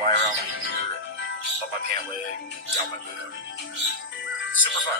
fly around my ear, and up my pant leg, down my boob. Super fun.